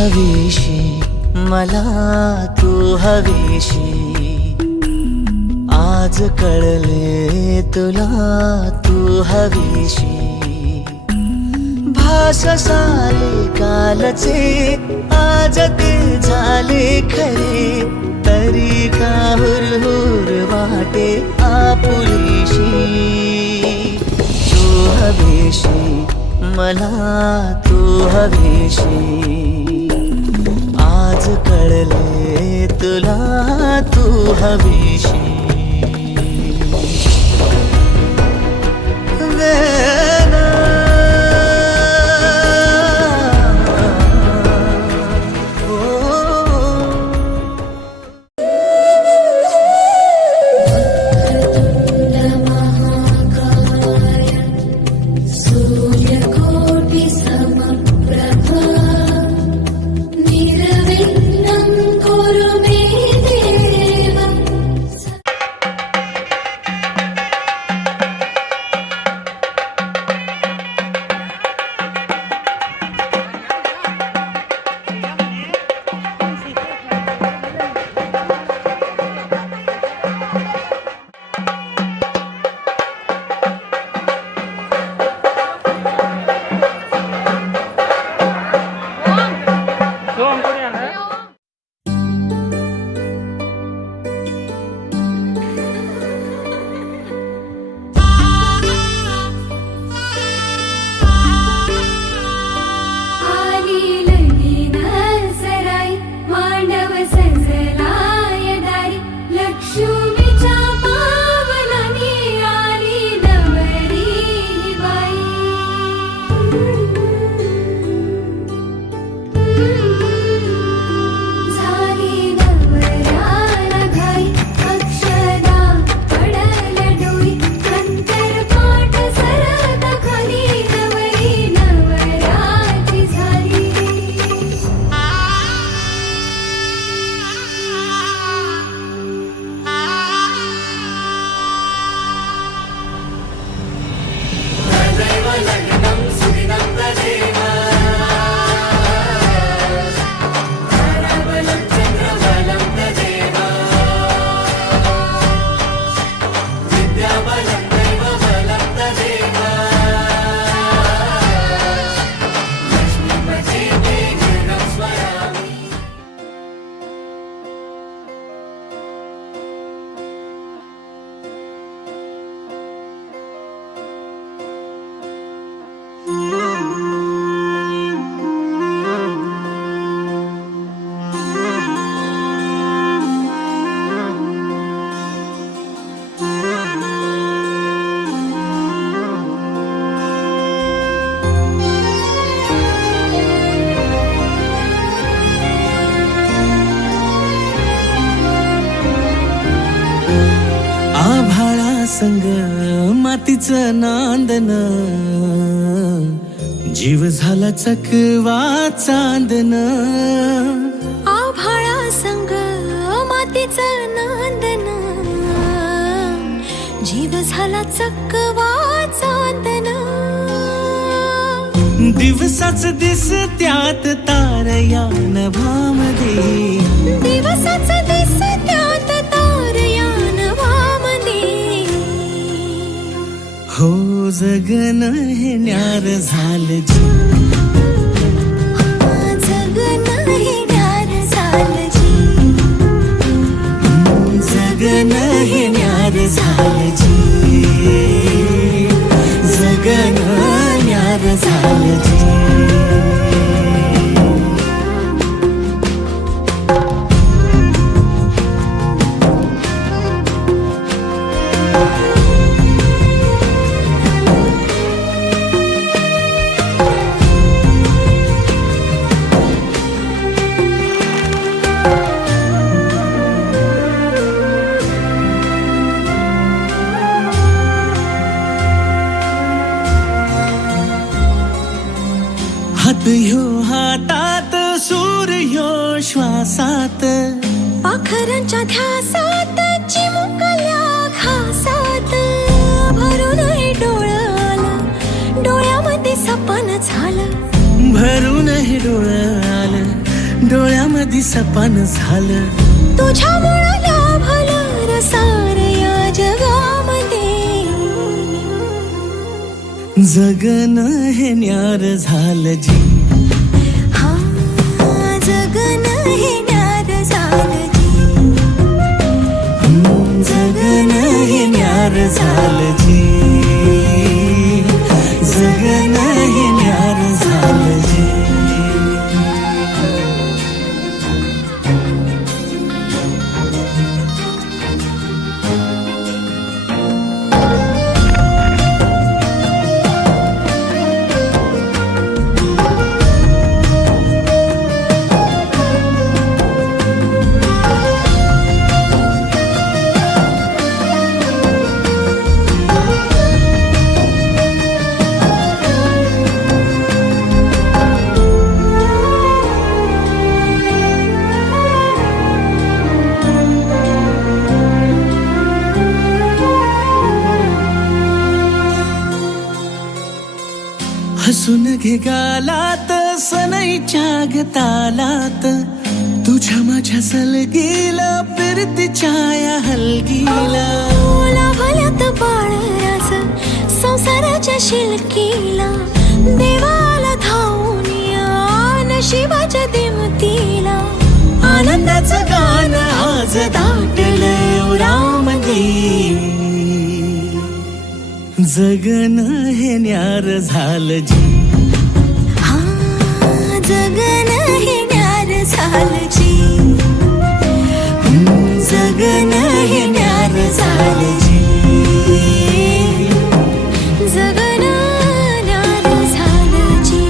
हवीशी, मला तू हवीशी, आज कळले तुला तू हवीशी. भास सारे कालचे आज ते झाले खरे, तरी का हुरहुर वाटे आपुलीशी. तू हवीशी, मला तू हवीशी, आज कळले तुला तू हवीशी. संग मातीचं नांदन, जीव झाला चकवा चांदन. आभाळा संग मातीचं नांदन, जीव झाला चकवा चांदन. दिवसाच दिस त्यात तारया नभामध्ये, दिवसाच दिस त्यात तारया नभामध्ये. हो जगन हे न्यार झालं जी, जगन हे न्यार झालं जी, जगन हे न्यार झालं जी, जगन न्यार झालं जी. हात ह्यो हातात, सूर ह्यो श्वासात, पाखरांच्या ध्यासात, चिमुकल्या घासात. भरून हे डोळ्याला, डोळ्यामध्ये सपन झालं, भरून हे डोळं आलं, कधी सपान झालं. तुझ्या मुळाला भलं रसार या जगामध्ये. जगणं हे न्यार झालं जी. हा जगणं हे न्यार झालं जी. जगणं हे न्यार झालं जी. जगणं हे न्यार झालं जी. हसून घे गालात सनईच्या गतालात. तुझ्या माझ्या सलगीला फिरतीच्या या हलगीला. लाभल्यात बाळराज संसाराच्या शिलकीला. देवाला धावून या नशिबाच्या दिमतीला. आनंदाचं गाणं आज दाटलंय उरामध्ये. जगणं हे न्यार झालं जी. हा जगणं हे न्यार झालं जी. जगणं हे न्यार झालं जी. जगणं न्यार झालं जी.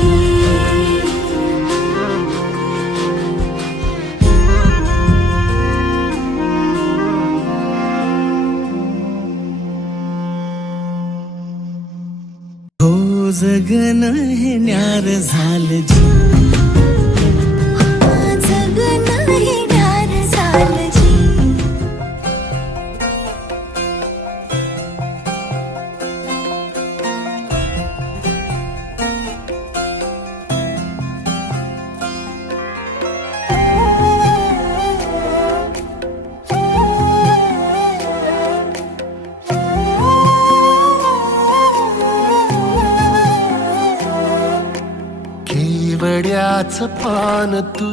हो जगणं हे न्यार झालं जी. जगणं हे न्यार झालं जी. केवड्याचं पान तू,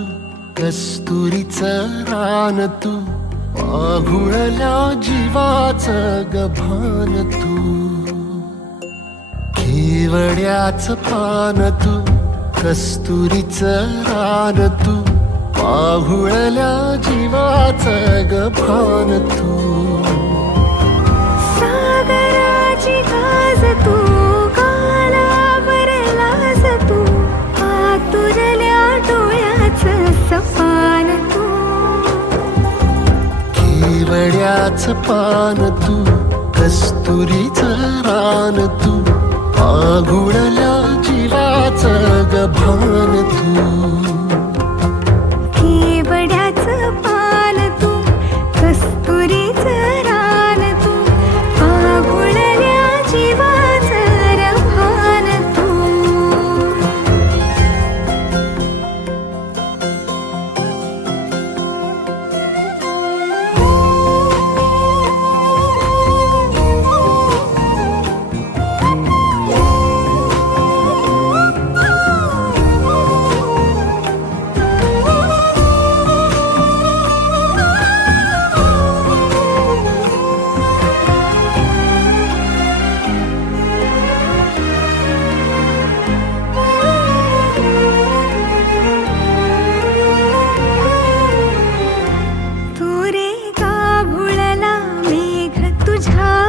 कस्तुरीचं रान तू, पाघुळल्या जीवाचं गभान तू. केवड्याचं पान तू, कस्तुरीचं रान तू, पाघुळल्या जीवाचं गभान तू. सागराची गाज तू, कालावर लाज तू, आतुरल्या डोळ्याचं सपान तू. केवड्याचं पान तू, कस्तुरीचं रान तू, पाघुळल्या जीवाचं गभान तू. केवड्याचं पान तू, कस्तुरीचं रान तू, पाघुळल्या जीवाचं रभान तू.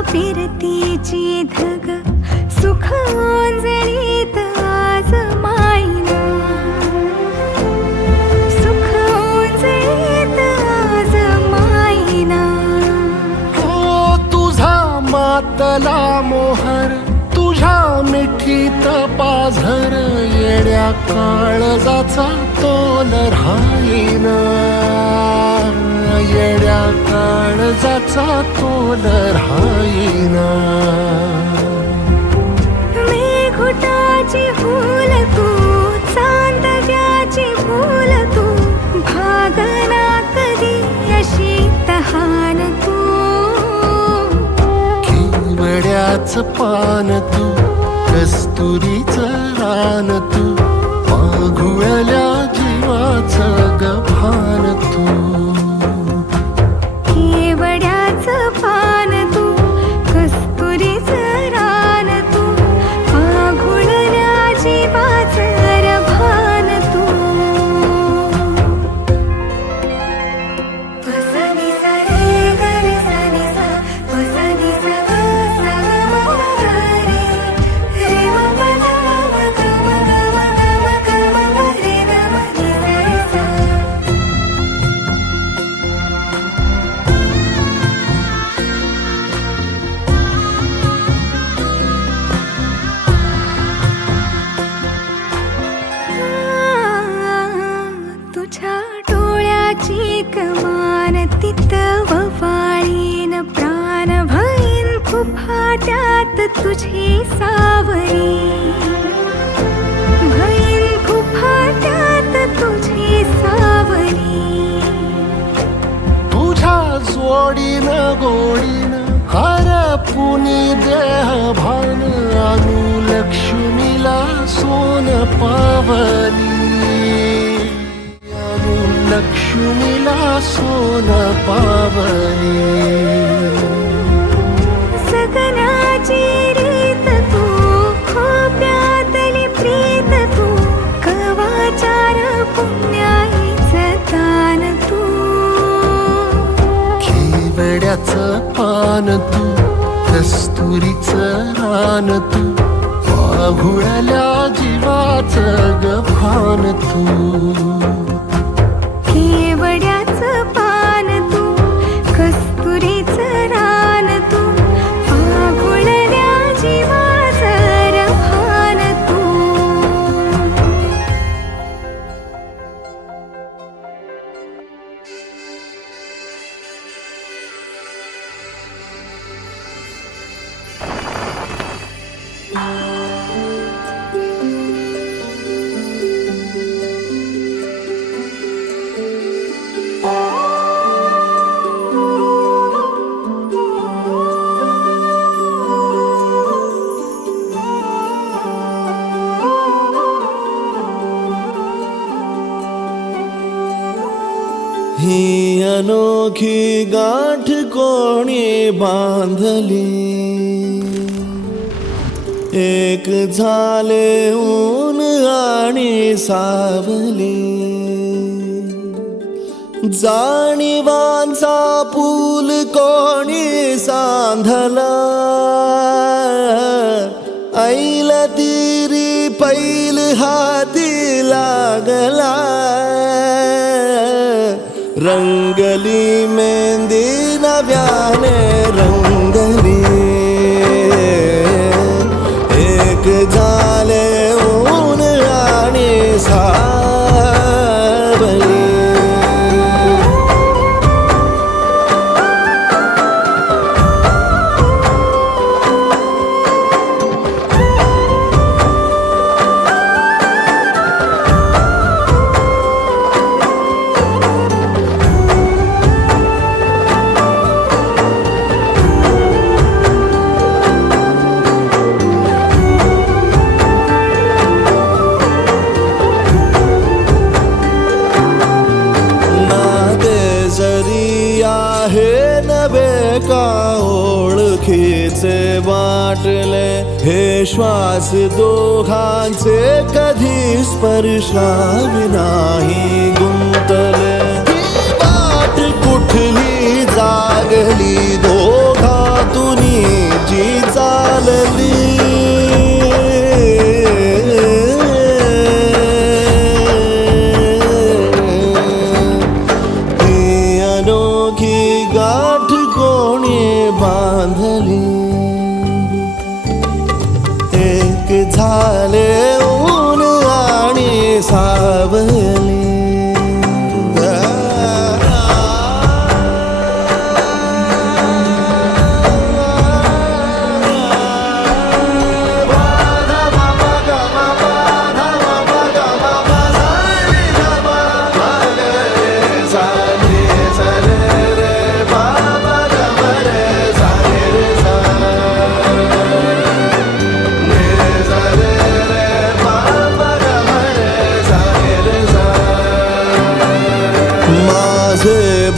फिरतीची धग सुख ओंजळीत आज मायना. सुख ओंजळीत आज मायना. हो तुझा मातला मोहर, तुझ्या मिठीत पाझर, येड्या काळजाचा तोल राहीना. येड्या काळजाचा तोल राहीना. मेघुटाची फूल तू, चांदव्याची फूल तू, भाग पान तू, कस्तुरीचं रान तू, माघुळल्या जीवाचं गभान तू. केवड्याचं पान तू, कस्तुरीचं रान तू, माघुळल्या जीवाचं रभान तू. वसनी सा रे ग रे सा नि सा, वसनी सा ग सा ग म ग रे, रे म प ध म ग म ग म ग म ग म ग रे ग म नि सा रे सा. तुझ्या डोळ्याची कमान तिथं ववाळीन प्राण भईन फुफाट्यात तुझी सावरी, भईन फुफाट्यात तुझी सावरी. तुझ्या जोडीनं गोडीनं हरपुनी देह भान, आणू लक्ष्मीला सोन पावली, आणू लक्ष्मीला सोन पावली. सगनाची रीत तू, खोप्यातली प्रीत तू, कवाचार पुण्याईचं दान तू. केवड्याचं पान तू, कस्तुरीचं रान तू, माघुळल्या जीवाचं गभान तू. केवड्याचं पान तू, कस्तुरीचं रान तू, माघुळल्या जीवाचं रभान तू. ही अनोखी गाठ कोणी बांधली, एक झाले ऊन आणि सावली. जाणीवांचा पूल कोणी सांधला, ऐल तिरी पैल हाती लागला. रंगली मेहंदी नव्याने रंगली, एक झाले ऊन आणि सावली. ओळखीचे वाटले हे श्वास दोघांचे, कधी स्पर्शाविनाही गुंतले. वाट कुठली जागली दोघातुनी जी चालली, एक झाले ऊन आणि सावली.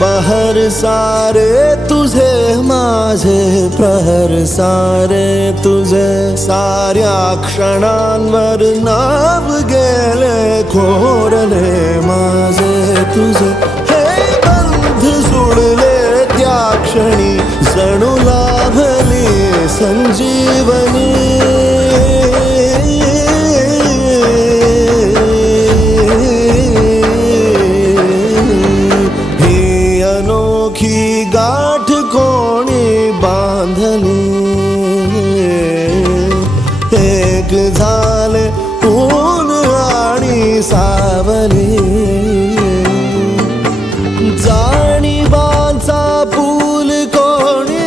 बहर सारे तुझे माझे प्रहर सारे तुझे साऱ्या क्षणांवर नाव गेले खोरले माझे तुझे हे बंध जुळले त्या क्षणी जणू लाभली संजीवनी ही गाठ कोणी बांधली एक झाले ऊन आणि सावली जाणीवांचा पूल कोणी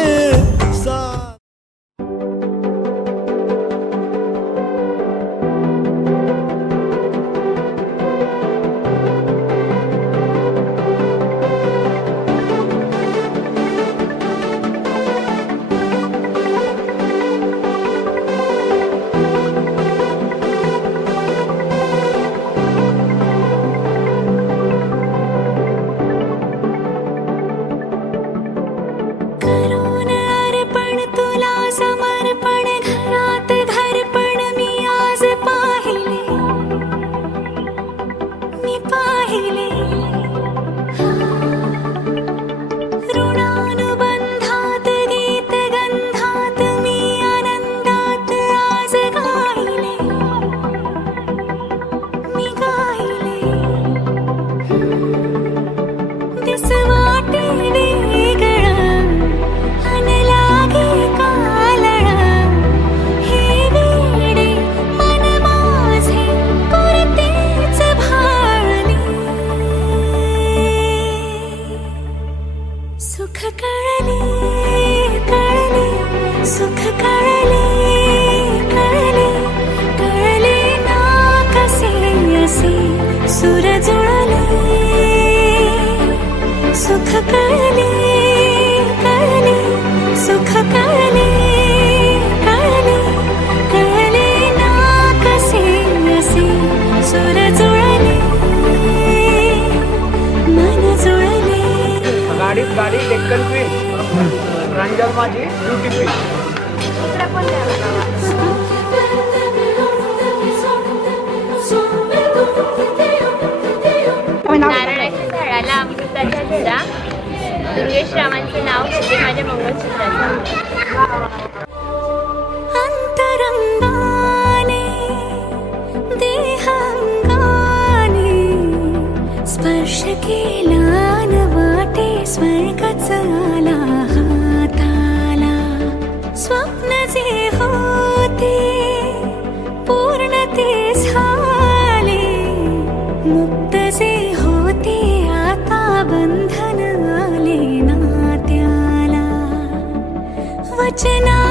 करून अर्पण तुला समर्पण घरात घरपण मी आज पाहिले ऋणानुबंधात गीत गंधात मी आनंदात आज गायले मी गायले दिस वाटे वेगळं अन लागे कालळं हे वेडे मन माझे पुरतेच भाळले सुख कळले कळले सुख कळले कळले कळले ना कसे असे सुर जुळले सुख कळले कळले सुख कळले कळले कळले ना कसे असे सुर जुळले मन जुळले गाडी डेक्कन क्वीन रंजल माझी ब्युटी नारळाच्या झाडाला अमृताच्या झरा दुर्गेश रामांचं नाव होते माझ्या मंगळसूत्राचं अंतरंगाने देहांगाने स्पर्श केला न वाटे स्वर्गच आला हाताला स्वप्न जे होते पूर्ण ते झाले मुक्त जे होते आता बंधन आले नात्याला वचना